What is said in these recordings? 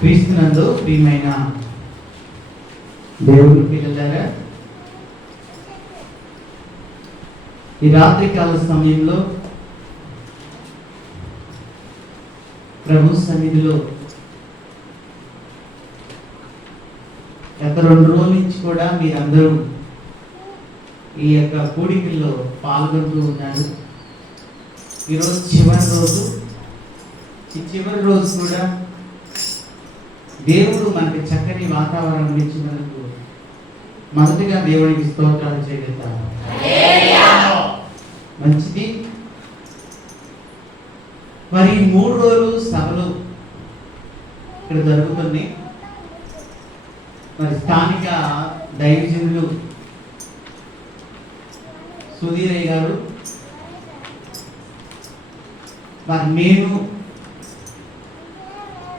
క్రీస్తునందు ప్రియమైన దేవుని పిల్లలారా, ఈ రాత్రికాల సమయంలో ప్రభు సన్నిధిలో గత 2 రోజుల నుంచి కూడా మీరందరూ ఈ యొక్క కూడికల్లో పాల్గొంటూ ఉన్నారు. ఈరోజు చివరి రోజు. ఈ చివరి రోజు కూడా దేవుడు మనకి చక్కని వాతావరణం ఇచ్చినందుకు మొదటిగా దేవుడికి స్తోత్రాలు చేద్దాం. మంచిది. మరి 3 రోజులు సభలు ఇక్కడ జరుగుతుంది. మరి స్థానిక దైవజనులు సుధీరయ్య గారు, మరి నేను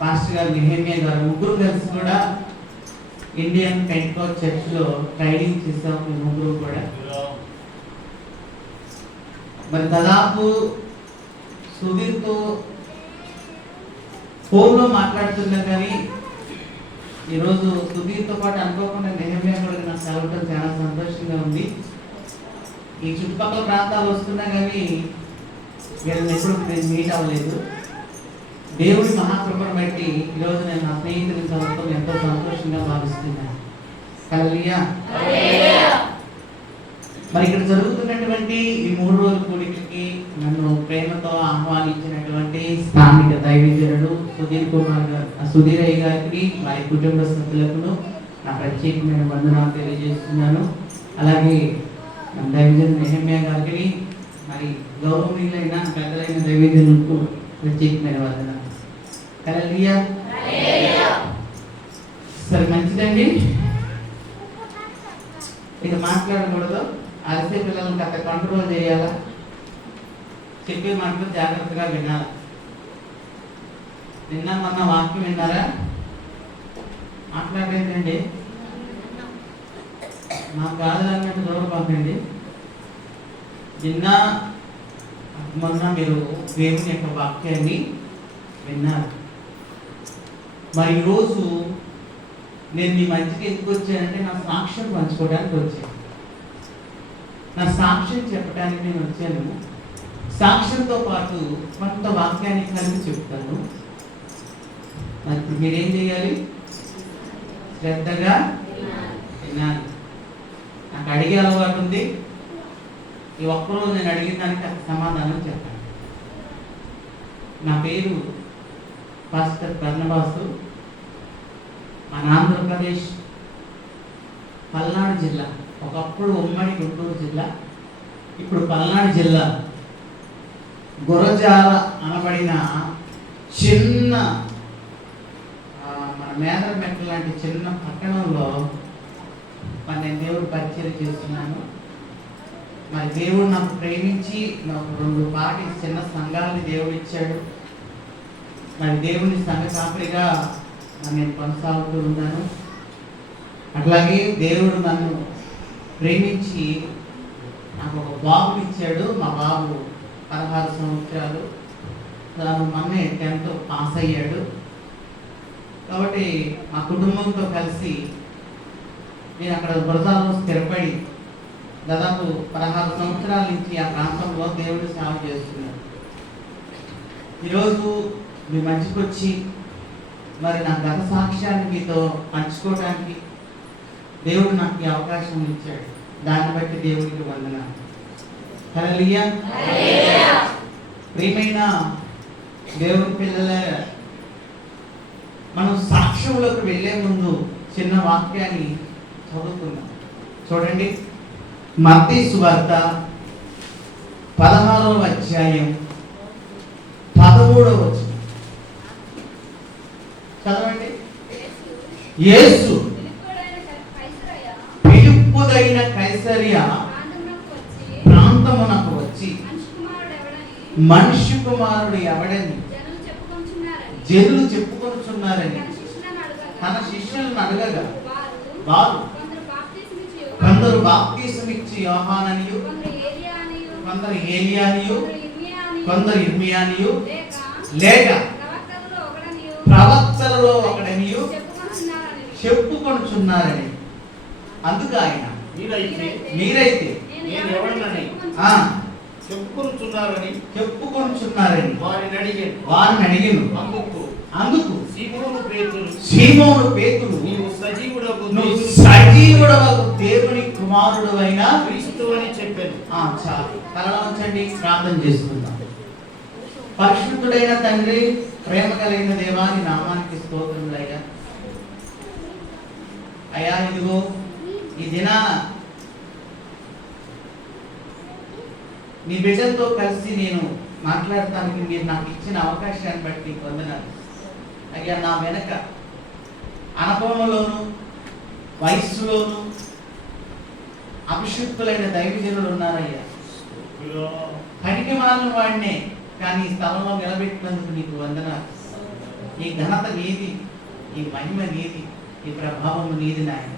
పాస్టర్ గారు నెహెమ్యా గారు ముగ్గురు కలిసి కూడా ఇండియన్ పెంటెకోస్ట్ చర్చ్లో ట్రైనింగ్ చేసాం. ముగ్గురు కూడా మరి దాదాపు సుధీర్తో ఫోన్లో మాట్లాడుతున్నా కానీ ఈరోజు సుధీర్తో పాటు అనుకోకుండా నెహెమ్యా కూడా నాకు కలవటం చాలా సంతోషంగా ఉంది. ఈ చుట్టుపక్కల ప్రాంతాలు వస్తున్నా కానీ వీళ్ళని ఎప్పుడు నేను మీట్ అవ్వలేదు. దేవుడి మహాకృపను బట్టి ఈరోజు నేను నా స్నేహితుల చదువుతో ఎంతో సంతోషంగా భావిస్తున్నాను. హల్లెలూయా. మరి ఇక్కడ జరుగుతున్నటువంటి ఈ 3 రోజుల కూడికకి నన్ను ప్రేమతో ఆహ్వానించినటువంటి స్థానిక దైవజనుడు సుధీరయ్య గారికి, వారి కుటుంబ సభ్యులకు నా ప్రత్యేకమైన వందనాలు తెలియజేస్తున్నాను. అలాగే దైవజనుడు నెహెమ్యా గారికి, మరి గౌరవనీయులైన పెద్దలైన దైవజనులకు ప్రత్యేకమైన వందనాలు. హల్లెలూయా. సరే, మంచిదండి. ఇక మాట్లాడకూడదు. అరిసే పిల్లలకి అంత కంట్రోల్ చేయాలా, చెప్పే మాటలు జాగ్రత్తగా వినాలా. నిన్న మొన్న వాక్యం విన్నారా? మాట్లాడేదండి, నాకు కాదు అన్నట్టు దూరం పంపండి. నిన్న మొన్న మీరు దేవుని యొక్క వాక్యాన్ని విన్నారు. మరి ఈరోజు నేను మీ మధ్యకి ఎందుకు వచ్చానంటే నా సాక్ష్యం పంచుకోవడానికి వచ్చాను. నా సాక్ష్యం చెప్పడానికి నేను వచ్చాను. సాక్ష్యంతో పాటు కొంత వాక్యాన్ని కలిపి చెప్తాను. మరి ఇప్పుడు మీరేం చేయాలి? శ్రద్ధగా వినాలి. నాకు అడిగే అలవాటు ఉంది. ఈ ఒక్కరోజు నేను అడిగిన దానికి అంత సమాధానం చెప్పాను. నా పేరు పాస్టర్ బర్నబాసు. మన ఆంధ్రప్రదేశ్ పల్నాడు జిల్లా, ఒకప్పుడు ఉమ్మడి గుంటూరు జిల్లా, ఇప్పుడు పల్నాడు జిల్లా గురజాల అనబడిన చిన్న మన మేదరమెట్ల లాంటి చిన్న పట్టణంలో నేను దేవుడు పరిచయం చేస్తున్నాను. మరి దేవుడు నాకు ప్రేమించి నాకు 2 పాటి చిన్న సంఘాలని దేవుడు ఇచ్చాడు. మరి దేవుని సంఘ కాపరిగా నేను కొనసాగుతూ ఉన్నాను. అట్లాగే దేవుడు నన్ను ప్రేమించి నాకు ఒక బాబుని ఇచ్చాడు. మా బాబు 16 సంవత్సరాలు. తను మొన్నే 10th పాస్ అయ్యాడు. కాబట్టి మా కుటుంబంతో కలిసి నేను అక్కడ గురజాలలో స్థిరపడి దాదాపు 16 సంవత్సరాల నుంచి ఆ ప్రాంతంలో దేవుడు సేవ చేస్తున్నాను. ఈరోజు మీ మధ్యకి వచ్చి మరి నా గత సాక్ష్యాన్ని మీతో పంచుకోవడానికి దేవుడు నాకు ఈ అవకాశం ఇచ్చాడు. దాన్ని బట్టి దేవుడికి వందనాలు. హల్లెలూయా. ప్రియమైన దేవుని పిల్లల, మనం సాక్ష్యంలోకి వెళ్ళే ముందు చిన్న వాక్యాన్ని చదువుకుందాం. చూడండి, మత్తయి సువార్త 16వ అధ్యాయం 13వ వచనం చదవండి. యేసు పిలుపుదైన కైసరియా ప్రాంతమునకు వచ్చి మనిషి కుమారుడు ఎవడని జనులు చెప్పుకొనుచున్నారని తన శిష్యులను అడగగా వారు కొందరు బాప్తిసమిచ్చి యోహాననియు, కొందరు ఏలియానియు, కొందరు ఇర్మియానియు లేక ప్రవక్తల పట్టణాలలో ఒకడనియు చెప్పుకొనుచున్నారని. అందుకు ఆయన మీరైతే చెప్పుకొనుచున్నారని వారిని అడిగాను. అందుకు సీమోను పేతురు నీవు సజీవుడవగు దేవుని కుమారుడు అయిన క్రీస్తు అని చెప్పాను. చాలు, తలలో ఉంచండి, ప్రార్థన చేసుకుందాం. పరిశుద్ధుడైన తండ్రి, ప్రేమ కలిగిన దేవాని నామానికి స్తోత్రములయ్యా. అయ్యా, ఇదిగో ఈ దినాన నీ బిడ్డలతో కలిసి నేను మాట్లాడటానికి మీరు నాకు ఇచ్చిన అవకాశాన్ని బట్టి వందనాలు అయ్యా. నా వెనక అనుభవంలోను వయస్సులోను అభిషిక్తులైన దైవజనులు ఉన్నారయ్యా. పనికి మాలిన వాడినే కానీ ఈ స్థలంలో నిలబెట్టినందుకు నీకు వందనాలు. ఈ ఘనత నీది, ఈ మహిమ నీది, ఈ ప్రభావం నీది నాయన.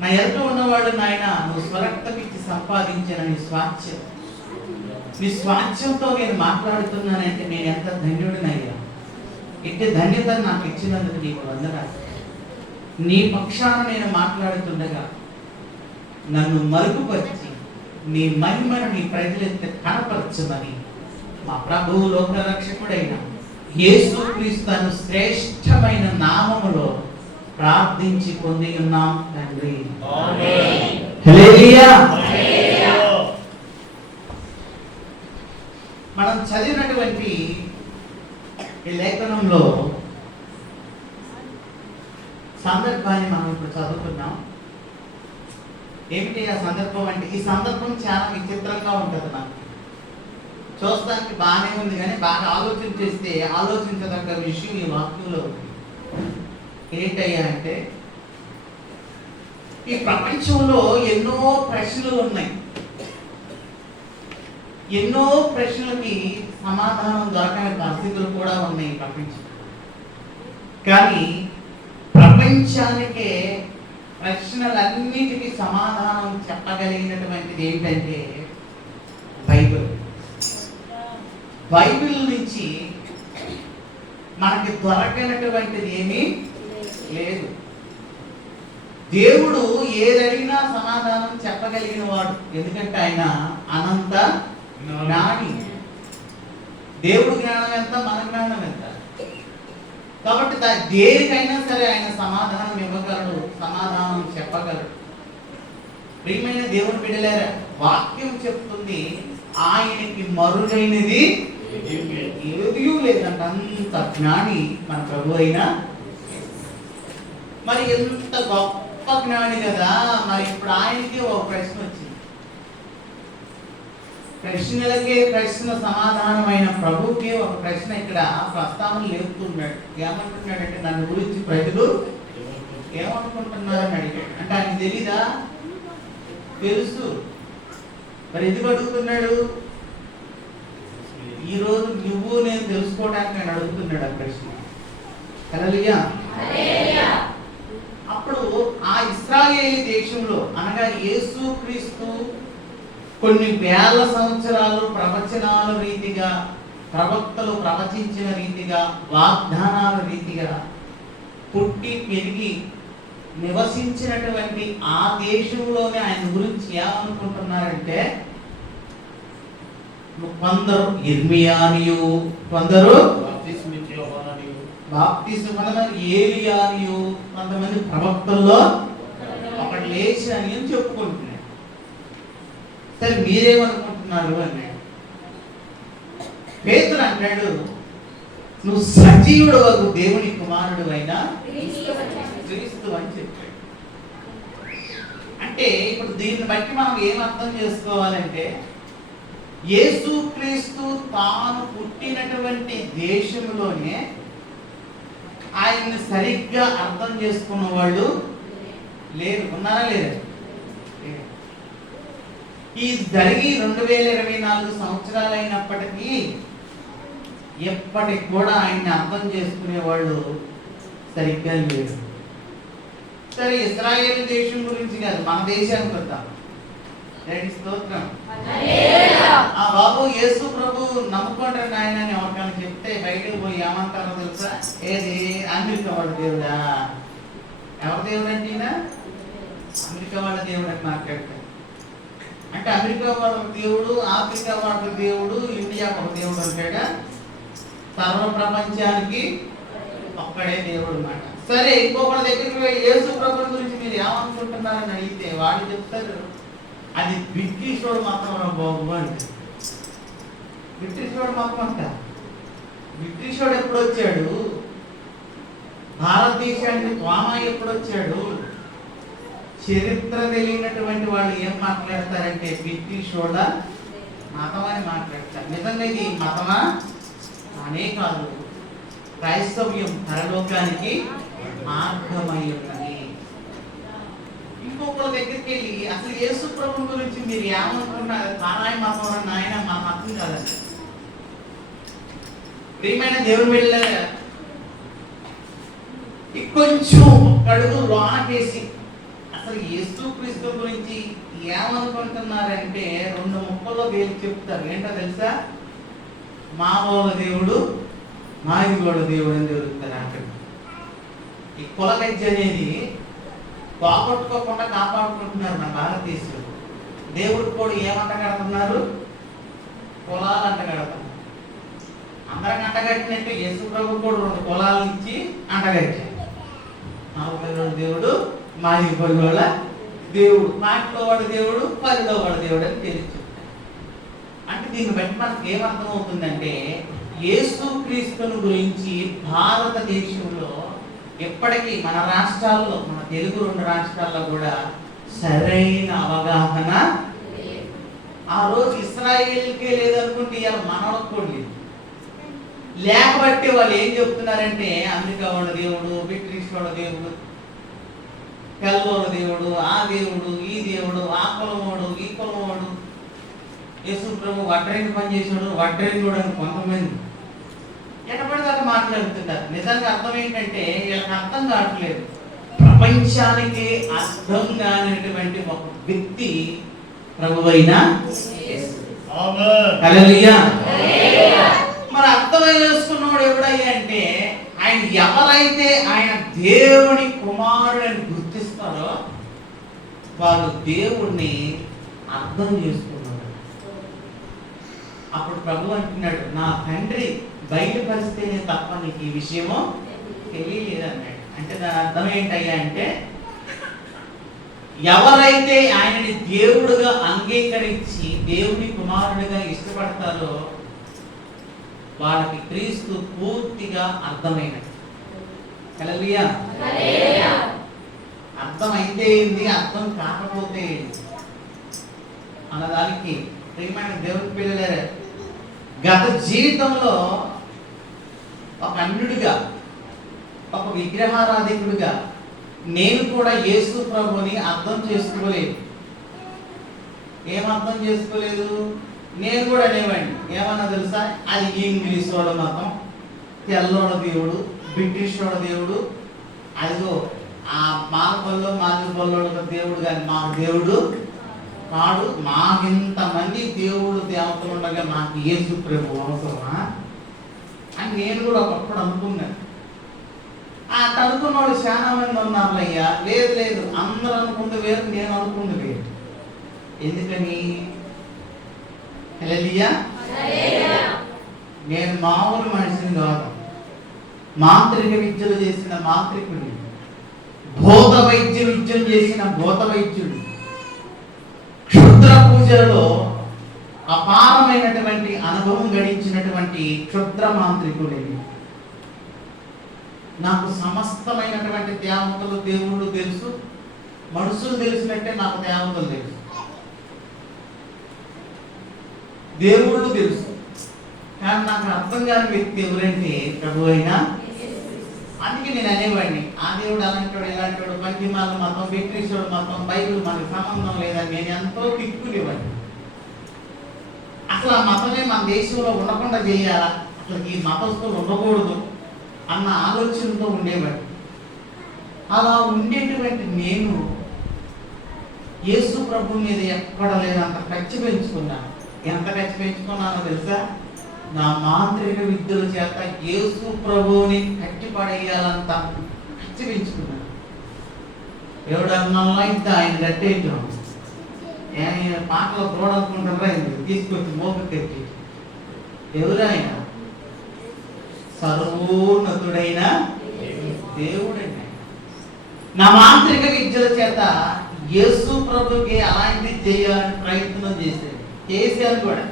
నా ఎదుట ఉన్నవాడు నాయన, నువ్వు స్వరక్తమిచ్చి సంపాదించిన నీ స్వాస్థ్యం, నీ స్వాస్థ్యంతో నేను మాట్లాడుతున్నానంటే నేను ఎంత ధన్యుడినయ్యా. ఇట్టి ధన్యతను నాకు ఇచ్చినందుకు నీకు వందనాలు. నీ పక్షాన నేను మాట్లాడుతుండగా నన్ను మరుగుపరిచి నీ మహిమను నీ ప్రజలెత్తి కనపరచమని మా ప్రభువు లోకరక్షకుడైన యేసుక్రీస్తు శ్రేష్టమైన నామములో ప్రార్థించి పొంది ఉన్నాం తండ్రి. హల్లెలూయా. మనం చదివినటువంటి ఈ లేఖనంలో సందర్భాన్ని మనం ఇప్పుడు చదువుతున్నాం. ఏమిటి ఆ సందర్భం అంటే, ఈ సందర్భం చాలా విచిత్రంగా ఉంటుంది. నాకు చూస్తానికి బాగానే ఉంది కానీ బాగా ఆలోచన చేస్తే ఆలోచించదగ్గ విషయం ఈ వాక్యంలో ఉంది. ఏంటయ్యా అంటే, ఈ ప్రపంచంలో ఎన్నో ప్రశ్నలు ఉన్నాయి. ఎన్నో ప్రశ్నలకి సమాధానం దొరకని పరిస్థితులు కూడా ఉన్నాయి ఈ ప్రపంచం. కానీ ప్రపంచానికే ప్రశ్నలన్నిటికీ సమాధానం చెప్పగలిగినటువంటిది ఏంటంటే బైబిల్. బైబిల్ నుంచి మనకి దొరకనటువంటిది ఏమీ లేదు. దేవుడు ఏదడిగినా సమాధానం చెప్పగలిగిన వాడు, ఎందుకంటే ఆయన అనంత జ్ఞాని. దేవుడు జ్ఞానం ఎంత, మన జ్ఞానం ఎంత. కాబట్టి దేనికైనా సరే ఆయన సమాధానం ఇవ్వగలడు, సమాధానం చెప్పగలడు. ప్రియమైన దేవుని బిడ్డలారా, వాక్యం చెప్తుంది ఆయనకి మరుగైనది ఏదీ లేదంట. అంత జ్ఞాని మన ప్రభు అయినా. మరి ఎంత గొప్ప జ్ఞాని కదా. మరి ఇప్పుడు ఆయనకి ఒక ప్రశ్న వచ్చింది. ప్రశ్నలకే ప్రశ్న సమాధానమైన ప్రభుకి ఒక ప్రశ్న ఇక్కడ ప్రస్తావన లేపుతున్నాడు. ఏమంటున్నాడంటే, నన్ను గురించి ప్రజలు ఏమనుకుంటున్నారని అడిగాడు. అంటే ఆయన తెలీదా? తెలుసు. మరి ఎందుకు అడుగుతున్నాడు? ఈరోజు నువ్వు నేను తెలుసుకోవడానికి ఆయన అడుగుతున్నాడు ఆ ప్రశ్న. హల్లెలూయా. అప్పుడు ఆ ఇశ్రాయేలు దేశంలో అనగా యేసుక్రీస్తు కొన్ని వేల సంవత్సరాలు ప్రవచనాల రీతిగా, ప్రవక్తలు ప్రవచించిన రీతిగా, వాగ్దానాల రీతిగా పుట్టి పెరిగి నివసించినటువంటి ఆ దేశంలోనే ఆయన గురించి ఏమనుకుంటున్నారంటే, కొందరు ఇర్మియానియు, కొందరు బాప్తిస్మము ఏలియానియు, కొంతమంది ప్రవక్తల్లో ఒకటి లేచి అని చెప్పుకుంటున్నారు. సరే మీరేమనుకుంటున్నారు అన్నాడు. పేతురు అంటాడు, నువ్వు సజీవుడు వరకు దేవుని కుమారుడు అయినా క్రీస్తు అని చెప్పాడు. అంటే ఇప్పుడు దీన్ని బట్టి మనం ఏం అర్థం చేసుకోవాలంటే, యేసుక్రీస్తు తాను పుట్టినటువంటి దేశంలోనే ఆయన్ని సరిగ్గా అర్థం చేసుకున్న వాళ్ళు లేరు. ఉన్నారా? లేరు. ఈ జరిగి 2024 సంవత్సరాలు అయినప్పటికీ ఎప్పటికి కూడా ఆయన్ని అర్థం చేసుకునే వాళ్ళు సరిగ్గా లేరు. సరే, ఇశ్రాయేలు దేశం గురించి కాదు, మన దేశానికి వద్దాం. స్తోత్రం. ఆ బాబు యేసు ప్రభు నమ్ముకుంటారు ఆయన అని ఎవరికైనా చెప్తే బయటకు పోయి ఏమంటారో తెలుసా? ఏది అమెరికా వాళ్ళ దేవుడా? ఎవరి దేవుడు అంటే ఈయన అమెరికా వాళ్ళ దేవుడు అని మాట్లాడతారు. అంటే అమెరికా వాళ్ళ దేవుడు, ఆఫ్రికా వాళ్ళ దేవుడు, ఇండియా ఒక దేవుడు అంటాడా? సర్వ ప్రపంచానికి ఒక్కడే దేవుడు అన్నమాట. సరే, ఇంకొకరి దగ్గరికి పోయి యేసు ప్రభువు గురించి మీరు ఏమనుకుంటున్నారని అడిగితే వాళ్ళు చెప్తారు, అది బ్రిటిష్ వాడు మతం బాబు అంటే. బ్రిటిష్ వాడు మతం అంట. బ్రిటిష్ వాడు ఎప్పుడు వచ్చాడు? భారతదేశానికి డ్రామా ఎప్పుడు వచ్చాడు? చరిత్ర తెలియనటువంటి వాళ్ళు ఏం మాట్లాడతారంటే బ్రిటిష్ వాడ మతం అని మాట్లాడతారు. నిజంగా ఇది మతమా? అనే కాదు, క్రైస్తవ్యం పరలోకానికి మార్గమై ఉన్నది. ఇంకొకరి దగ్గరికి వెళ్ళి అసలు యేసు ప్రభు గురించి మీరు ఏమనుకుంటున్నారు? పారాయి మతం అన్న ఆయన మన మతం కాదండి. ప్రియమైన దేవుని వెళ్ళారు ఇంకొంచెం అడుగు లోనకేసి అసలు యేసు క్రీస్తు గురించి ఏమనుకుంటున్నారంటే 2 ముక్కల్లో వేలు చెప్తారు. ఏంటో తెలుసా? మా వాళ్ళ దేవుడు, మా ఇంకోళ్ళ దేవుడు అని జరుగుతారు. అక్కడ ఈ కుల విద్య అనేది పోగొట్టుకోకుండా కాపాడుకుంటున్నారు మన భారతదేశంలో. దేవుడికి కూడా ఏమంట కడుతున్నారు? కులాలు అంట కడుతున్నారు. అందరికి అంటగట్టినట్టు యేసు ప్రభు కూడా 2 కులాలు ఇచ్చి అంటగట్టారు. మా ఊళ్ళో దేవుడు, మా ఇంకోళ్ళ దేవుడు, మా ఇంట్లో వాడు దేవుడు, పనిలో వాడు దేవుడు అని తెలుసు. అంటే దీన్ని బట్టి మనకు ఏమర్థం అవుతుందంటే యేసు క్రీస్తుని గురించి భారతదేశంలో ఎప్పటికీ మన రాష్ట్రాల్లో, మన తెలుగు 2 రాష్ట్రాల్లో కూడా సరైన అవగాహన ఆ రోజు ఇస్రాయేల్కే లేదనుకుంటే ఇవాళ మనకు కూడా లేదు. లేకపోతే వాళ్ళు ఏం చెప్తున్నారంటే అమెరికా వాళ్ళ దేవుడు, బ్రిటిష్ వాళ్ళ దేవుడు, తెల్లవాళ్ళ దేవుడు, ఆ దేవుడు, ఈ దేవుడు, ఆ కులవాడు, ఈ కులవాడు, యేసు ప్రభు వడ్రంగి పని చేసాడు, వడ్రంగి కూడా కొంతమంది ఎటపడితే అట్లా మాట్లాడుతున్నారు. నిజంగా అర్థం ఏంటంటే వీళ్ళకి అర్థం కావట్లేదు. ప్రపంచానికి అర్థం కానిటువంటి ఒక వ్యక్తి ప్రభువైన యేసు. హల్లెలూయా. మరి అర్థమై చేసుకున్నవాడు ఎవడయ్యా అంటే ఆయన ఎవరైతే ఆయన దేవుని కుమారుడని గుర్తిస్తారో వారు దేవుణ్ణి అర్థం చేసుకున్నారు. అప్పుడు ప్రభు అంటున్నాడు, నా తండ్రి బయలుపరిస్తేనే తప్ప నీకు ఈ విషయము తెలియలేదు అన్నాడు. అంటే దాని అర్థం ఏంటయ్యా అంటే ఎవరైతే ఆయనని దేవుడుగా అంగీకరించి దేవుని కుమారుడిగా ఇష్టపడతారో వాళ్ళకి క్రీస్తు పూర్తిగా అర్థమైనది. హల్లెలూయా. అర్థం అయితే ఏంది, అర్థం కాకపోతే ఏంది అన్నదానికి ప్రియమైన దేవుని పిల్లలారా, గత జీవితంలో ఒక అన్యుడిగా, ఒక విగ్రహారాధికుడిగా నేను కూడా యేసు ప్రభుని అర్థం చేసుకోలేదు. ఏం అర్థం చేసుకోలేదు? నేను కూడా అనేవాడిని. ఏమన్నా తెలుసా? అది ఇంగ్లీష్ వాళ్ళ మతం, తెల్లోడ దేవుడు, బ్రిటిష్ వాళ్ళ దేవుడు, అదిగో ఆ మాలపల్లో మాదిరిపల్లోడ దేవుడు, కానీ మా దేవుడు కాడు. మాకింతమంది దేవుడు దేవతలు ఉండగా మాకు యేసు ప్రభు అవసరమా అని నేను కూడా ఒకప్పుడు అనుకున్నాను. అట్లా అనుకున్న వాళ్ళు చాలా మంది ఉన్నారు. అయ్యా లేదు లేదు, అందరూ అనుకుంది వేరు, నేను అనుకుంది వేరు. ఎందుకని? హల్లెలూయా. నేను మామూలు మనిషిని కాదు, మాంత్రిక విద్యలు చేసిన మాంత్రికుడిని, భూత వైద్య విద్యలు చేసిన భూత వైద్యుడు, క్షుద్ర పూజలలో అపారమైనటువంటి అనుభవం గడించినటువంటి క్షుద్ర మాంత్రికుడిని. నాకు సమస్తమైనటువంటి దేవతలు దేవుళ్ళు తెలుసు, మనుషులు తెలిసినట్టే నాకు దేవతలు తెలుసు, దేవుళ్ళు తెలుసు. కానీ నాకు అర్థం కాని వ్యక్తి ఎవరంటే ప్రభు అయినా. అందుకే నేను అనేవాడిని, ఆ దేవుడు అలాంటివాడు ఇలాంటివాడు, పంచిమాల మతం, బ్రిటిషోడు మతం, బైబిల్ మనకు సంబంధం లేదని నేను ఎంతో తిక్కునేవాడిని. అసలు ఆ మతమే మన దేశంలో ఉండకుండా చేయాలా, అసలు ఈ మతస్థులు ఉండకూడదు అన్న ఆలోచనతో ఉండేవాడిని. అలా ఉండేటువంటి నేను యేసు ప్రభు మీద ఎక్కడ లేనంత ఖర్చు పెంచుకున్నాను. ఎంత ఖర్చు పెంచుకున్నానో తెలుసా? నా మాంత్రిక విద్యల చేత యేసు ప్రభువుని కట్టిపడేయాలంత కట్టి పెంచుకున్నాను. ఎవడన్నా అయితే ఆయన కట్టేయటం పాటలో చూడాలనుకుంటారా తీసుకొచ్చి మోక కట్టి. ఎవరైనా సర్వోన్నతుడైన దేవుడైన నా మాంత్రిక విద్యల చేత యేసు ప్రభుకి అలాంటిది చేయాలని ప్రయత్నం చేశాను కూడా.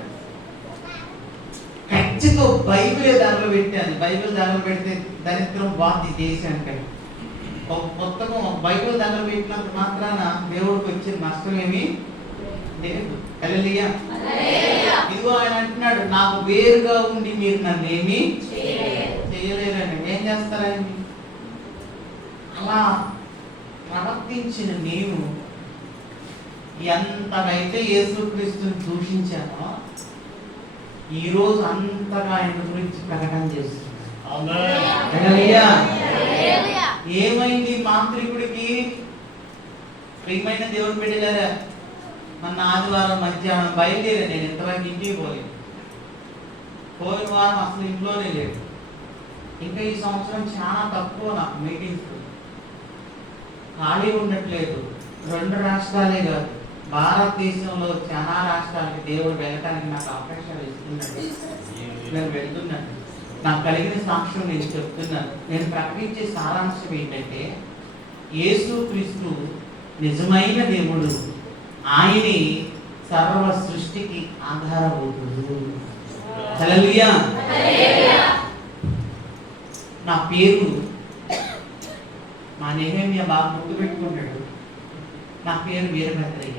ఖచ్చితంగా బైబిల్ దానిలో పెట్టాను. బైబిల్ దానిలో పెడితే దరిద్రం బాధ చేశాను. కానీ ఒక పుస్తకం బైబిల్ దానిలో పెట్టినంత మాత్రాన దేవుడికి వచ్చిన నష్టం ఏమి లేదు. హల్లెలూయా. ఇదిగో ఆయన అంటున్నాడు, నాకు వేరుగా ఉండి మీరు నన్ను ఏమి చేయలేరని. ఏం చేస్తారండి? అలా ప్రవర్తించిన నేను ఎంతగైతే యేసుక్రీస్తుని దూషించానో ఈరోజు అంతగా ఆయన గురించి ప్రకటన చేస్తున్నాను. ఏమైంది మాంత్రికుడికి? ప్రియమైన దేవుడు బిడ్డలారా, మొన్న ఆదివారం మధ్యాహ్నం బయలుదేరా. నేను ఇంతవరకు ఇంటికి పోలేదు. పోయిన వారం అసలు ఇంట్లోనే లేదు. ఇంకా ఈ సంవత్సరం చాలా తక్కువ నాకు మీటింగ్స్. ఖాళీ ఉండట్లేదు. 2 రాష్ట్రాలే కాదు, భారతదేశంలో చాలా రాష్ట్రాలకి దేవుడు వెళ్ళటానికి నాకు అవకాశాలు ఇస్తున్నాడు. నేను వెళ్తున్నాను. నాకు కలిగిన సాక్ష్యం నేను చెప్తున్నాను. నేను ప్రకటించే సారాంశం ఏంటంటే, యేసుక్రీస్తు నిజమైన దేవుడు. ఆయనే సర్వ సృష్టికి ఆధారభూతుడు. హల్లెలూయా. నా పేరు మా నెహెమ్యా బాగా గుర్తు పెట్టుకున్నాడు. నా పేరు వీరభద్రయ్య.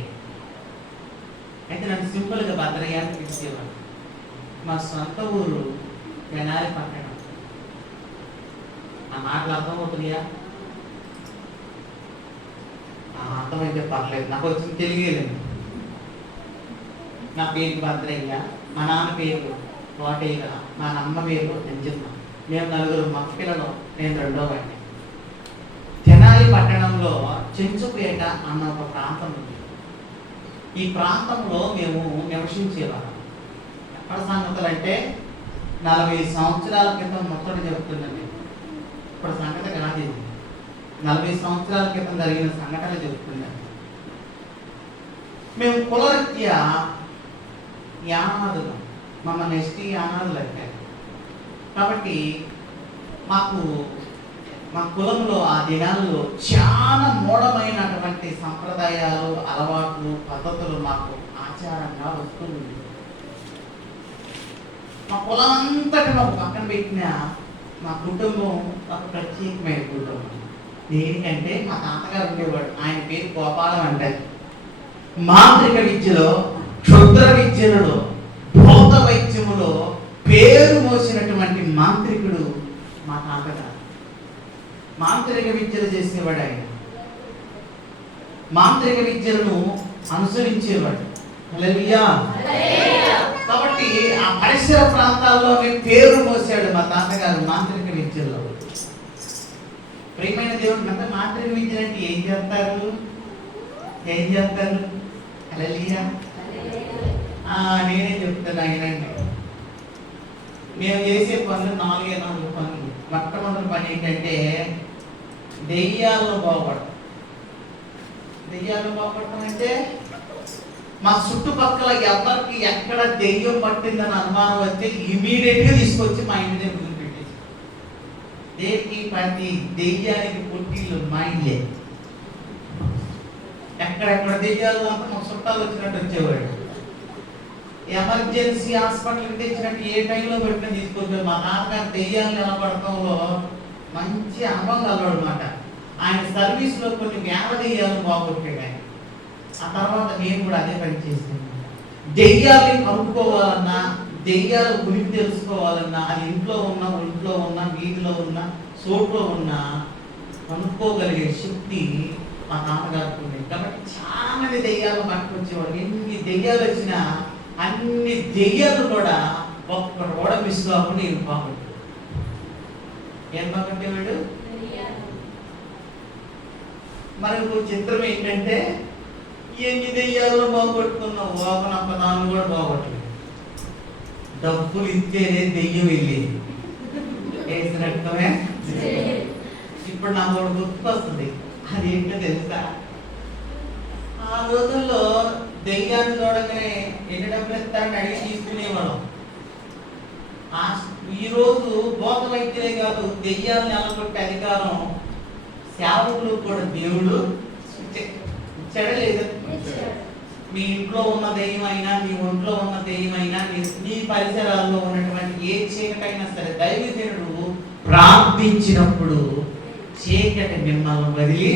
అయితే నన్ను సింపుల్గా భద్రయ్య అని పిలిచేవాడు. మా సొంత ఊరు తెనాలి పట్టణం. ఆ మాటలు అర్థమవుతున్నాయా? అర్థమైతే పర్లేదు, నాకు వచ్చిన తెలియలేదు. నా పేరు భద్రయ్య, మా నాన్న పేరు కోటయ్య, మా అమ్మ పేరు అంజమ్మ. మేము 4 మగ పిల్లలు, నేను 2వ వాడిని. తెనాలి పట్టణంలో చెంచుపేట అన్న ఒక ప్రాంతం ఉంది. ఈ ప్రాంతంలో మేము నివసించేవాళ్ళం. ఎక్కడ సంగతులు అంటే 40 సంవత్సరాల క్రితం మొత్తం చెప్తున్నాను. ఇప్పుడు సంగతి కాదు ఇది. 40 సంవత్సరాల క్రితం జరిగిన సంఘటనలు చెప్తున్నాను. మేము కులరీత్యా యానాదులు, మమ్మల్ని ఎస్టీ యానాదులు అయిపోయారు. కాబట్టి మా కులంలో ఆ దినాల్లో చాలా మూఢమైనటువంటి సంప్రదాయాలు, అలవాట్లు, పద్ధతులు మాకు ఆచారంగా వస్తుంది. మా కులం అంతటి మాకు పక్కన పెట్టిన మా కుటుంబం ఒక ప్రత్యేకమైన కుటుంబం. దేనికంటే మా తాతగారు ఉండేవాడు. ఆయన పేరు గోపాలం అంటారు. మాంత్రిక విద్యలో, క్షుద్ర విద్యలలో, భూత వైద్యములో పేరు మోసినటువంటి మాంత్రికుడు మా తాతగారు. మాంత్రిక విద్యలు చేసేవాడు ఆయన. మాంత్రిక విద్యలను అనుసరించేవాడు. హల్లెలూయా. కాబట్టి ఆ పరిసర ప్రాంతాల్లోనే పేరు మోసాడు మా తాతగారు మాంత్రిక విద్యల్లో. ప్రియమైన దేవుడు, అంటే మాంత్రిక విద్యలు అంటే ఏం చేస్తారు? హల్లెలూయా. నేనే చెప్తాను ఆయనండి. మేము చేసే పనులు 4 పనులు. మొట్టమొదటి పని ఏంటంటే దెయ్యాలను పోగొట్టడం. దెయ్యాలను పోగొట్టడం అంటే మా చుట్టుపక్కల ఎవరికి ఎక్కడ దెయ్యం పట్టిందని అనుమానం వస్తే ఇమీడియట్గా తీసుకొచ్చి మా ఇంటి దగ్గర పెట్టేసి. దేనికి ప్రతి దెయ్యానికి పుట్టిల్లు మా ఇల్లే. ఎక్కడెక్కడ దెయ్యాలు అంతా మా చుట్టాలు వచ్చినట్టు వచ్చేవాడు. ఎమర్జెన్సీ హాస్పిటల్కి తెచ్చినట్టు ఏ టైంలో పెట్టినా తీసుకొచ్చాడు. మా నాన్నగారు దెయ్యాలు ఎలా పడటంలో మంచి అనుభవం కలవాడు అనమాట. ఆయన సర్వీస్లో కొన్ని వేల దెయ్యాలు బాగొట్టాడు ఆయన. ఆ తర్వాత నేను కూడా అదే పని చేస్తాను. దెయ్యాలని కనుక్కోవాలన్నా, దెయ్యాల గురించి తెలుసుకోవాలన్నా, అది ఇంట్లో ఉన్న, వీధిలో ఉన్న, చోట్లో ఉన్న కనుక్కోగలిగే శక్తి మా నాన్నగారికి ఉంది. కాబట్టి చాలా మంది దెయ్యాలు పట్టుకొచ్చేవాడు. ఎన్ని దెయ్యాలు వచ్చినా అన్ని దెయ్యాలు కూడా ఒక్క రోడ మిస్ కాకుండా నేను బాగుంటాడు. ఏం బాగుంటేవాడు? మరి ఇంకో చిత్రం ఏంటంటే, ఎన్ని దెయ్యాల్లో బాగొట్టుకున్నావు, ఒకనొక్క దాన్ని కూడా బాగొట్టలేదు. డబ్బులు ఇచ్చేదే దెయ్యం వెళ్ళేది. ఏసు రక్తమే. ఇప్పుడు నాకు ఒకటి గుర్తుకొస్తుంది. అదేంటో తెలుసా? ఆ రోజుల్లో దెయ్యాన్ని చూడగానే ఎన్ని డబ్బులు ఇస్తారని అడిగి తీసుకునేవాళ్ళం. ఈరోజు భూత వైద్యులే కాదు, దెయ్యాలను నెలకొట్టే అధికారం సేవకులు కూడా దేవుడు ఇచ్చాడలేదు. మీ ఇంట్లో ఉన్న దెయ్యమైనా, మీ ఒంట్లో ఉన్న దెయ్యమైనా, మీ పరిసరాల్లో ఉన్నటువంటి ఏ చీకటైనా సరే దైవజనుడు ప్రార్థించినప్పుడు చీకటి మిమ్మల్ని వదిలి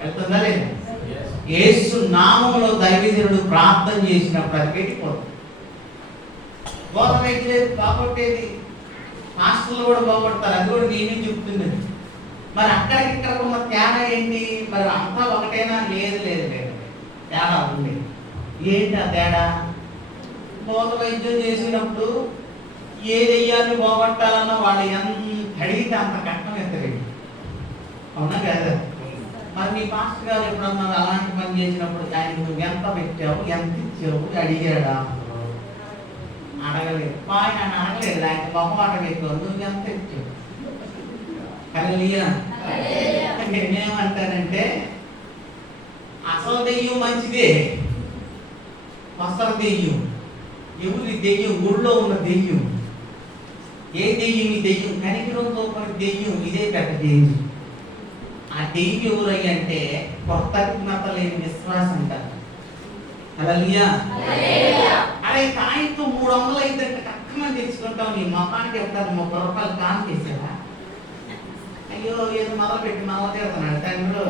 వెళ్తుందా లేదా? యేసు నామములో దైవజనుడు ప్రార్థన చేసినప్పుడు అది పెట్టిపోతుంది. బోధమైతే బాగొట్టేది, హాస్టల్లో కూడా బాగుపడతారు. అది కూడా నేనే చెప్తున్నది. మరి అక్కడికి ఇక్కడ ఉన్న తేడా ఏంటి? మరి అంతా ఒకటేనా? లేదు లేదు లేదు, తేడా ఉంది. ఏంటి ఆ తేడా? బోధ వైద్యం చేసినప్పుడు ఏ దెయ్యాన్ని పోగొట్టాలన్నా వాళ్ళు ఎంత అడిగితే అంత కష్టం ఎత్తరండి. అవునా కదా? మరి మీ పాస్టర్ గారు ఎప్పుడన్నా అలాంటి పని చేసినప్పుడు ఆయన నువ్వు ఎంత పెట్టావు, ఎంత ఇచ్చావు అడిగాడా? అడగలేదు. ఆయన అడగలేదు. ఆయన మొహమాట పెట్టావు, నువ్వు ఎంత ఇచ్చావు. హల్లెలూయా. నేనేమంటానంటే అసలు దెయ్యం మంచిదే, అసలు దెయ్యం ఎవరి దెయ్యం? గుడిలో ఉన్న దెయ్యం. ఏ దెయ్యం? ఈ దెయ్యం కనికిరంతో దెయ్యం. ఇదే పెద్ద దెయ్యం. ఆ దెయ్యం ఎవరయ్య అంటే కృతజ్ఞత లేని విశ్వాసం అంటారు. హల్లెలూయా. అరే కాయంతో 300 అయితే తక్కువని తెచ్చుకుంటావు, నీ మొహానికి ఎప్పుడు 30 రూపాయలు కాన్ చేసావా? అయ్యో ఏదో మొదలు పెట్టి మళ్ళీ తిడుతున్నాడు తండ్రి.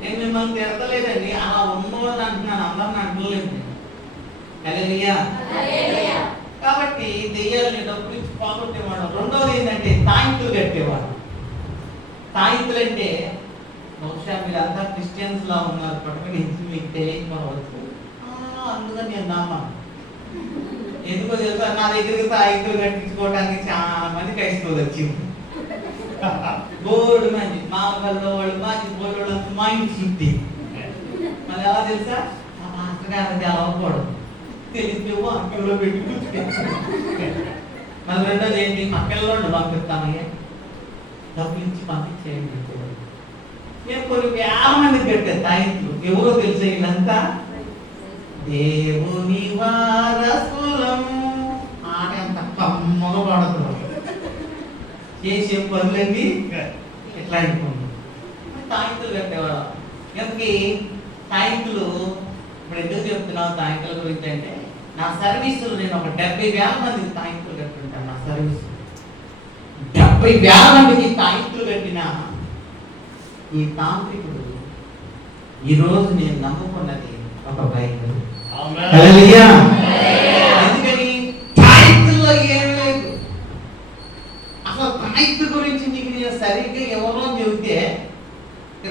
నేను మిమ్మల్ని తిడతలేదండి, అలా ఉన్నవాళ్ళు అంటున్నాను, అందరిని అంటలేదు. హల్లెలూయా. కాబట్టి దెయ్యాలని డబ్బులు ఇచ్చి పోగొట్టేవాడు. రెండోది ఏంటంటే తాయింపులు కట్టేవాడు. తాయింపులు అంటే బహుశా మీరంతా క్రిస్టియన్స్ లా ఉన్నారు పట్టుకుని నుంచి మీకు తెలియకపోవచ్చు. అందుకని నేను నమ్మను. ఎందుకో తెలుసా? నా దగ్గరికి తాయింపులు కట్టించుకోవడానికి చాలా మంది క్రైస్తవులు వచ్చింది. బోర్డు మంది మా వాళ్ళు మంది బోర్డు మా ఇంటి చుట్టి మళ్ళీ ఎలా తెలుసా? ఆ మాస్టర్ గారు అది అలా అవ్వకూడదు, తెలిసేమో అక్కలో పెట్టి మళ్ళీ రెండోది ఏంటి? మా పిల్లలు పంపిస్తామయ్యా, డబ్బులు ఇచ్చి పంపించేయండి. నేను కొన్ని వేల మందికి కట్టాను తాయింపులు. ఎవరో తెలిసే వీళ్ళంతా దేవుని వారసులం ఆడ ఎంత కమ్మగా పడుతున్నారు. చేసే పనులన్నీ ఎట్లా అనుకున్నాం. తాయింపులు కట్టేవాళ్ళం. ఎందుకు తాయింపులు? ఇప్పుడు ఎందుకు చెప్తున్నావు తాయింపుల గురించి అంటే, నా సర్వీసులు నేను ఒక 70,000 మందికి తాయింపులు కట్టుంటాను. నా సర్వీసు 70,000 మందికి తాయింపులు కట్టిన ఈ తాంత్రికుడు ఈరోజు నేను నమ్ముకున్నది ఒక బైబిల్. హల్లెలూయా. ఎందుకని? తాయింపుల్లో ఏం లేదు. అసలు తాయింపు గురించి నీకు నేను సరిగ్గా ఎవరో చెబితే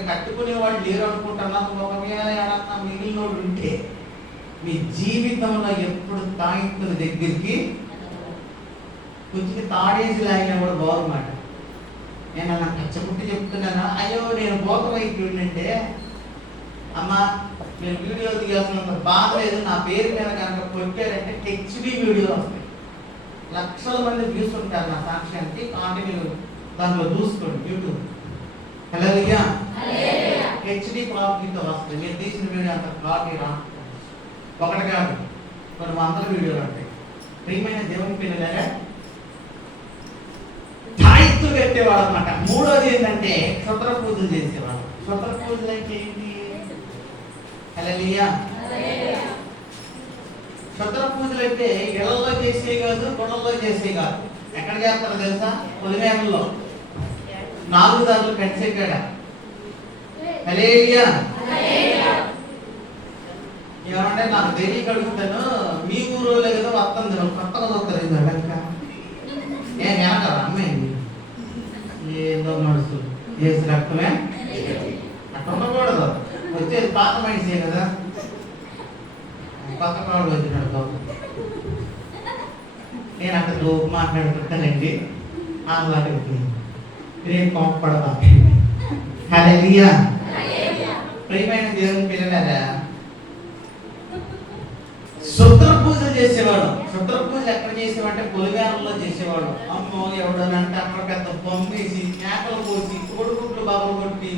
కట్టుకునేవాడు లేరు అనుకుంటున్నా. ఒకవేళ ఏడన్నా మిగిలినోడు ఉంటే మీ జీవితంలో ఎప్పుడు తాయింపుల దగ్గరికి కొంచెం తాడేసి లాగినా కూడా బాగున్నమాట. నేను అలా కచ్చపుట్టి చెప్తున్నాను. అయ్యో నేను భూత వైద్యుడిని అంటే, అమ్మా నేను వీడియో తీయాల్సినంత బాధ లేదు, నా పేరు మీద కనుక కొట్టారంటే హెచ్డి వీడియో వస్తాయి. లక్షల మంది వ్యూస్ ఉంటారు నా సాక్ష్యానికి. కాబట్టి మీరు దాంట్లో చూసుకోండి యూట్యూబ్. హల్లెలూయా. హెచ్డి క్వాలిటీతో వస్తుంది. మీరు తీసిన వీడియో అంత క్వాలిటీ రా, ఒకటి కాదు కొన్ని వందల వీడియోలు ఉంటాయి. ప్రియమైన దేవుని పిల్లలారా, తాయిత్తు కట్టేవాడు అనమాట. మూడోది ఏంటంటే క్షుద్ర పూజలు చేసేవాడు. క్షుద్ర పూజలు అంటే ఏంటి? హల్లెలూయా. క్షుద్ర పూజలు అంటే ఇళ్లలో చేసే కాదు, గుళ్ళల్లో చేసే కాదు. ఎక్కడ చేస్తారో తెలుసా? పొలిమేరల్లో 4 దారులు కట్టే కాడ. హల్లెలూయా. ఏమంటే నాకు తెలియక అడుగుతాను, మీ ఊరోళ్ళే కదా వస్తుంది, కొత్తగా వస్తారు ఇది అడగక ఏం ఏమంటారు? అమ్మాయింది ఏదో నడుస్తు చేసి రక్తమే అట్లా ఉండకూడదు. వచ్చేది పాత మనిషే కదా, కొత్త కాడు వచ్చినాడు బాబు. నేను అక్కడ మాట్లాడుతుంటానండి, ఆహ్లాదకి నేను కోపడదా. హల్లెలూయా. ప్రియమైన దేవుని పిల్లలారా, క్షుద్ర పూజలు చేసేవాడు. శుక్రపూజలు ఎక్కడ చేసేవాడంటే పొలిగారంలో చేసేవాడు. అమ్మో ఎవడనంటే అక్కడ పెద్ద బొమ్మేసి మేకలు పోసి కోడిగుడ్లు బాబు కొట్టి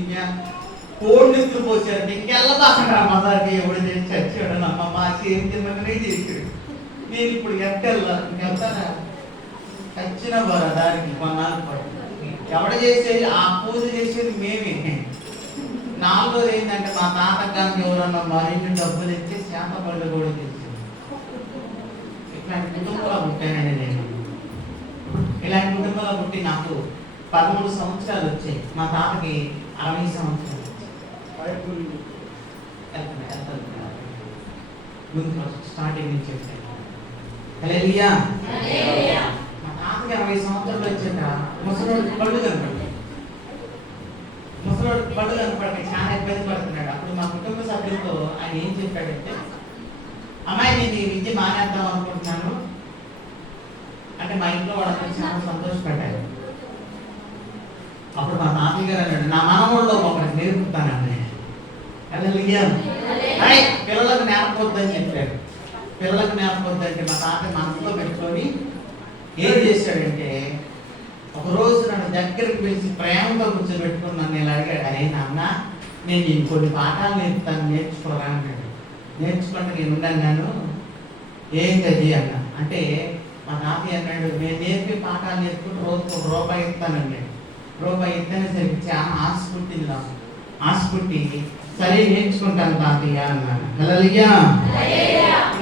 కోడినిత్తులు పోసారంటే ఇంకెళ్ళబాక మదాకి ఎవడు చేసి చచ్చాడు. అమ్మ మా ఏం తిన్ననే చేసాడు. నేను ఇప్పుడు ఎట్టెళ్ళా ఇంకెళ్తానా చచ్చిన వారు దానికి కొన్నాళ్ళు పడి ఎవడ చేసేది ఆ పూజ చేసేది మేమే. నాలుగోది ఏంటంటే మా తాతగానికి ఎవరన్నా మరిన్ని డబ్బులు ఇచ్చి శాత పళ్ళు కూడా చేసేది. ఇట్లాంటి కుటుంబంలో పుట్టానండి నేను. ఇలాంటి కుటుంబంలో పుట్టి నాకు 13 సంవత్సరాలు వచ్చాయి. మా తాతకి 60 సంవత్సరాలు స్టార్టింగ్ నుంచి వచ్చాను. హల్లెలూయా. మా తాతకి 60 సంవత్సరాలు వచ్చాక ముసలోడు పళ్ళు కనపడి చాలా ఇబ్బంది పడుతున్నాడు. అప్పుడు మా కుటుంబ సభ్యులతో ఆయన ఏం చెప్పాడంటే, అమ్మాయి నేను ఈ విద్య మానేద్దాం అనుకుంటున్నాను అంటే మా ఇంట్లో వాళ్ళందరూ చాలా సంతోషపడ్డారు. అప్పుడు మా తాతయ్య గారు అన్నాడు, నా మనవుల్లో ఒకరికి నేర్పుతానండి. హల్లెలూయా. పిల్లలకు నేర్పొద్దని చెప్పాడు. పిల్లలకు నేర్పొద్దంటే మా తాతయ్య మనసులో పెట్టుకొని ఏం చేశాడంటే, ఒకరోజు నన్ను దగ్గరికి పిలిచి ప్రేమతో కూర్చోబెట్టుకుని నన్ను ఇలా అడిగాడు, అరే నాన్న నేను నీకు కొన్ని పాఠాలు నేర్పుతాను, నేర్చుకోరా అన్నాడు. నేర్చుకుంటే నేను ఉన్నాను. ఏంటది అన్న అంటే మా తాతయ్య అన్నాడు, నేను నేర్పి పాఠాలు నేర్చుకుంటూ రోజుకు ₹1 ఇస్తానండి. ₹1 ఇద్దనేసరికి చాలా ఆశ పుట్టింది నాకు. ఆశ పుట్టి సరే నేర్చుకుంటాను తాతయ్య అన్నాను. హల్లెలూయా.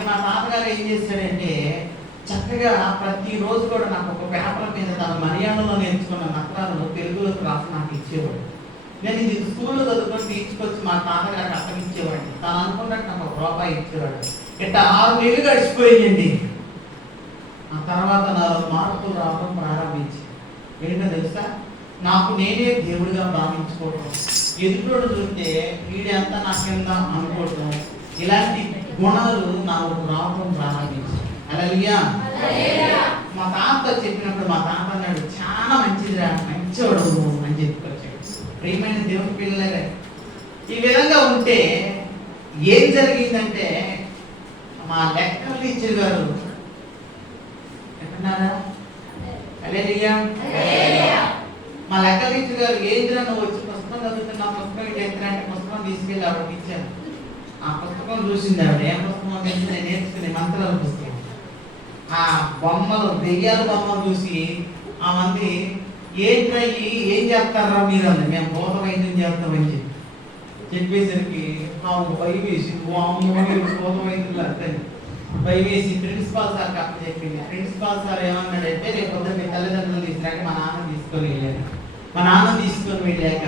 మా తాతగారు ఏం చేశాడంటే చక్కగా ప్రతిరోజు కూడా నాకు ఒక పేపర్ మీద తన మలయాళంలో నేర్చుకున్న నత్రాలను తెలుగులోకి రాసి నాకు ఇచ్చేవాడు. నేను ఇది స్కూల్లో చదువుకొని తీసుకొచ్చి మా తాతగారికి అప్పగించేవాడిని. తను అనుకున్నట్టు నాకు ₹1 ఇచ్చేవాడు. ఇట్లా 6 నెలలు గడిచిపోయిందండి. ఆ తర్వాత నాలో మార్పులు రావడం ప్రారంభించి ఏంటో తెలుసా, నాకు నేనే దేవుడిగా భావించుకోవటం, ఎదుటోడు చూస్తే వీడంతా నా కింద అనుకోవటం, ఇలాంటి గుణాలు నాకు రావడం ప్రారంభించి. హల్లెలూయా. మా తాత చెప్పినప్పుడు మా తాత అన్నాడు, చాలా మంచిదిరా, మంచివాడు అని చెప్పుకొచ్చాడు. ప్రియమైన దేవుని పిల్లలే, ఈ విధంగా ఉంటే ఏం జరిగిందంటే మా లెక్కల టీచర్ గారు ఎక్కడున్నారా? హల్లెలూయా. మా లెక్కల టీచర్ గారు ఏంద్రా నువ్వు వచ్చి పుస్తకం చదువుతున్నా, పుస్తకం ఇటు ఎత్తునంటే పుస్తకం తీసుకెళ్ళి ఆవిడకి ఇచ్చాను. ఆ పుస్తకం చూసింది ఆవిడ. ఏం పుస్తకం తెలిసి నేను నేర్చుకునే మంత్రాల పుస్తకం. ఆ బొమ్మలు దెయ్యాల బొమ్మలు చూసి ఆ మంది ఏంట్రా ఏం చేస్తారా మీరు అంది. మేము భూత వైద్యం చేస్తామని చెప్పేసరికి భయం వేసి భూత వైద్యులు అర్థం భయం వేసి ప్రిన్సిపాల్ సార్కి అప్పుడు చెప్పింది. ప్రిన్సిపాల్ సార్ ఏమన్నాడంటే, రేపు పొద్దున్న మీ తల్లిదండ్రులు తీసుకురాక మా నాన్న తీసుకొని వెళ్ళాను. మా నాన్న తీసుకొని వెళ్ళాక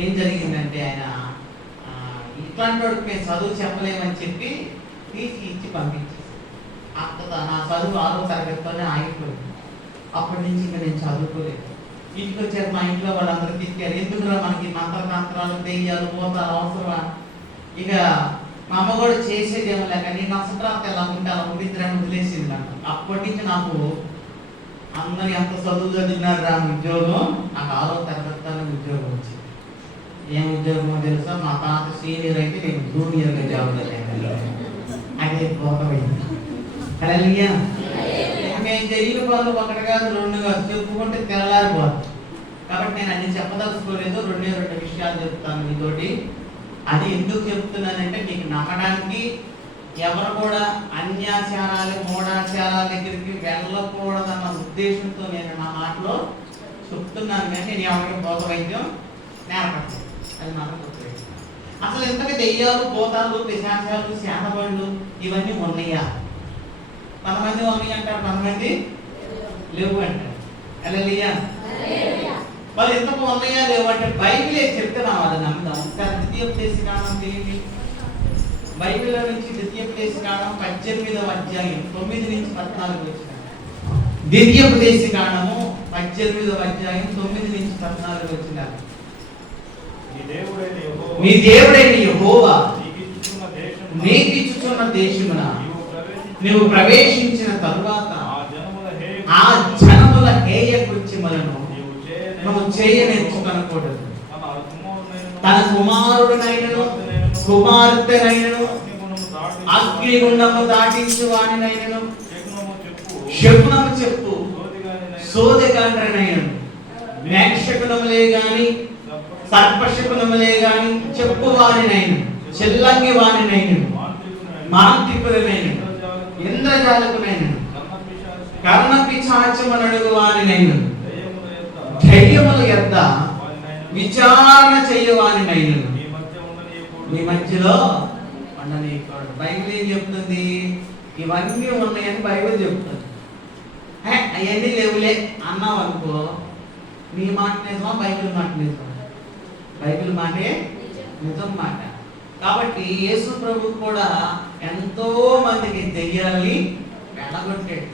ఏం జరిగిందంటే ఆయన ఇట్లాంటి వాడికి మేము చదువు చెప్పలేమని చెప్పి తీసి ఇచ్చి పంపించేసి నా చదువు 6వ తరగతిలోనే ఆగిపోయింది. అప్పటి నుంచి ఇంకా నేను చదువుకోలేదు. ఇంటికి వచ్చాక మా ఇంట్లో వాళ్ళందరూ తిరిగారు, ఎందుకురా మనకి మంత్రతంత్రాలు దెయ్యాలు పోతారు అవసరమా, ఇక మా అమ్మ కూడా చేసేదేమో లేక నేను అసలు ఎలా ఉంటే అలా ఉండిద్దని వదిలేసింది నాకు. అప్పటి నుంచి నాకు అందరూ ఎంత చదువు చదివినారు రా ఉద్యోగం, నాకు 6వ తరగతిలోనే ఉద్యోగం వచ్చింది. ఏం ఉద్యోగమో తెలుసా, మా తాత సీనియర్ అయితే నేను జూనియర్గా జాబ్ చేయగలను. అదే పోతమైంది. హల్లెలూయా. మేము జరిగిన పనులు 1 కాదు 2 కాదు, చెప్పుకుంటే తెల్లారిపోదు. కాబట్టి నేను అన్ని చెప్పదలుచుకోలేదు. 2 విషయాలు చెప్తాను మీతోటి. అది ఎందుకు చెప్తున్నానంటే మీకు నమ్మడానికి, ఎవరు కూడా అన్యాచారాలు మూఢాచారాల దగ్గరికి వెళ్ళకూడదన్న ఉద్దేశంతో నేను నా మాటలో చెప్తున్నాను. కానీ నేను ఎవరికి భూత వైద్యం నేర్పడతాను, అది మాత్రం గుర్తుపెట్టుకోండి. అసలు ఎంతగా దెయ్యాలు భూతాలు పిశాచాలు శాతబళ్ళు ఇవన్నీ ఉన్నాయా? 10 మంది ఉన్నాయి అంటారు, 10 మంది లేవు అంటారు. హల్లెలూయా. మరి ఎంతకు ఉన్నాయా లేవు అంటే బైబిలే చెప్తే మనం అది నమ్ముదాం. ఒకసారి ద్వితీయోపదేశకాండం తెలియండి. బైబిల్లో నుంచి ద్వితీయోపదేశకాండం 18వ అధ్యాయం 9 నుంచి 14 వచ్చిన. ద్వితీయోపదేశకాండము 18వ అధ్యాయం 9 నుంచి 14 వచ్చిన. మీ దేవుడైన యెహోవా నీకిచ్చుచున్న దేశమున నువ్వు ప్రవేశించిన తరువాత ఆ జనముల హేయ కృత్యములను నువ్వు చేయనేర్చుకొనకూడదు. తన కుమారుడునైనను కుమార్తెనైనను అగ్నిగుండము దాటించు వానినైనను శకునము చెప్పు సోదెగాండ్రనైనను మేఘశకునములే గాని సర్పశకునములే గాని చెప్పు వానినైనను చెల్లంగి వానినైనను మాంత్రికులనైనను ఇంద్రజాలకునైనను కర్ణ పిశాచమునడుగు వానినైనను ధైర్యముల యొద్ద విచారణ చేయవానినైనను మీ మధ్యలో ఉండనీయకూడదు. బైబిల్ ఏం చెప్తుంది? ఇవన్నీ ఉన్నాయని బైబిల్ చెప్తుంది. అవన్నీ లేవులే అన్నావు అనుకో, నీ మాట నిజమా బైబిల్ మాట నిజమా? బైబిల్ మాటే నిజం మాట. కాబట్టి యేసు ప్రభు కూడా ఎంతో మందికి దెయ్యాల్ని వెళ్ళగొట్టాడు.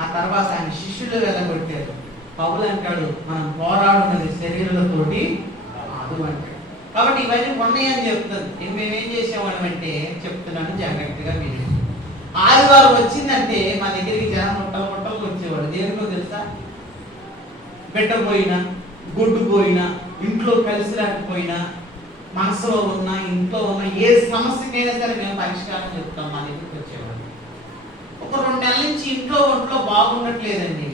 ఆ తర్వాత ఆయన శిష్యులు వెళ్ళగొట్టారు. పౌలు అంటాడు, మనం పోరాడున్నది శరీరాలతోటి కాదు అంటాడు. కాబట్టి ఇవన్నీ ఉన్నాయని చెప్తుంది. మేమేం చేసేవాళ్ళం అంటే, చెప్తున్నాను జాగ్రత్తగా విని, ఆదివారం వచ్చిందంటే మా దగ్గరికి జనం ముట్టలు వచ్చేవాడు. దేనికో తెలుసా? బిడ్డ పోయినా, గుడ్డు పోయినా, ఇంట్లో కలిసి రాకపోయినా, మనసులో ఉన్న ఇంట్లో ఉన్న ఏ సమస్యకైనా సరే మేము పరిష్కారం చెప్తాం. మా దగ్గరికి వచ్చేవాడు. ఒక 2 నెలల నుంచి ఒంట్లో బాగుండట్లేదండి.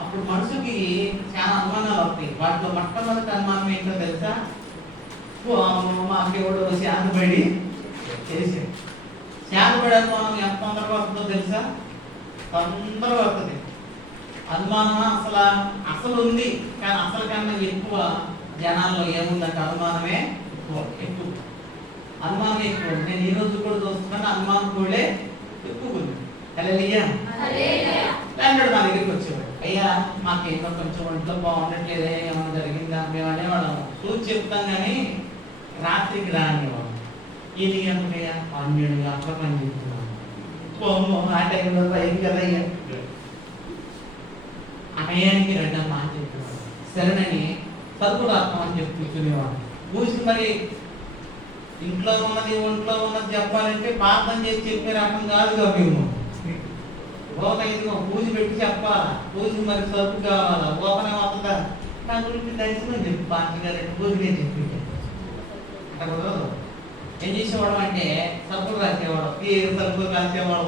అప్పుడు మనసుకి చాలా అనుమానాలు వస్తాయి. వాటిలో మొట్టమొదటి అనుమానం ఏంటో తెలుసా? మాకేవాడు శాంతపడి చేసాడు. శాంతపడి అనుమానం ఎంత తొందరగా వస్తుందో తెలుసా? తొందరగా వస్తుంది. అనుమానం అసలు ఉంది, కానీ అసలు కన్నా ఎక్కువ జనాల్లో ఏముందంటే అనుమానమే ఎక్కువ. అనుమానం ఎక్కువ. నేను ఈ రోజు కూడా చూస్తున్నాను, అనుమానం కూడా ఎక్కువ ఉంది. హల్లెలూయా. అన్నాడు మా దగ్గరికి వచ్చేవాడు, అయ్యా మాకేమో కొంచెం ఒంట్లో బాగుండట్లేదే, ఏమైనా జరిగిందా? మేము అనేవాళ్ళం, చూసి చెప్తాం కానీ రాత్రికి రానివాడు. 7 గంటలయ్యా, 12 గంటల పని చెప్తున్నాను. ఆ టైంలో పైకి కదయ్యా, అమయానికి రెండమ్మా అని చెప్పేవాడు. సరేనని తలుపు రాస్తామని చెప్పి కూర్చునేవాడు. పూజకి మరి ఇంట్లో ఉన్నది ఒంట్లో ఉన్నది చెప్పాలంటే ప్రార్థన చేసి చెప్పే రకం కాదుగా మేము. ఇదిగో పూజ పెట్టి చెప్పాలా, పూజ మరి సరుకు కావాలా, ఓపనే వస్తుందా, నా గురించి దర్శనం చెప్పి పాస్టర్ గారు పూజగా చెప్పి అట్లా కుదరదు. ఏం చేసేవాడు అంటే సరుకులు రాసేవాడు. ఏ సరుకులు రాసేవాడు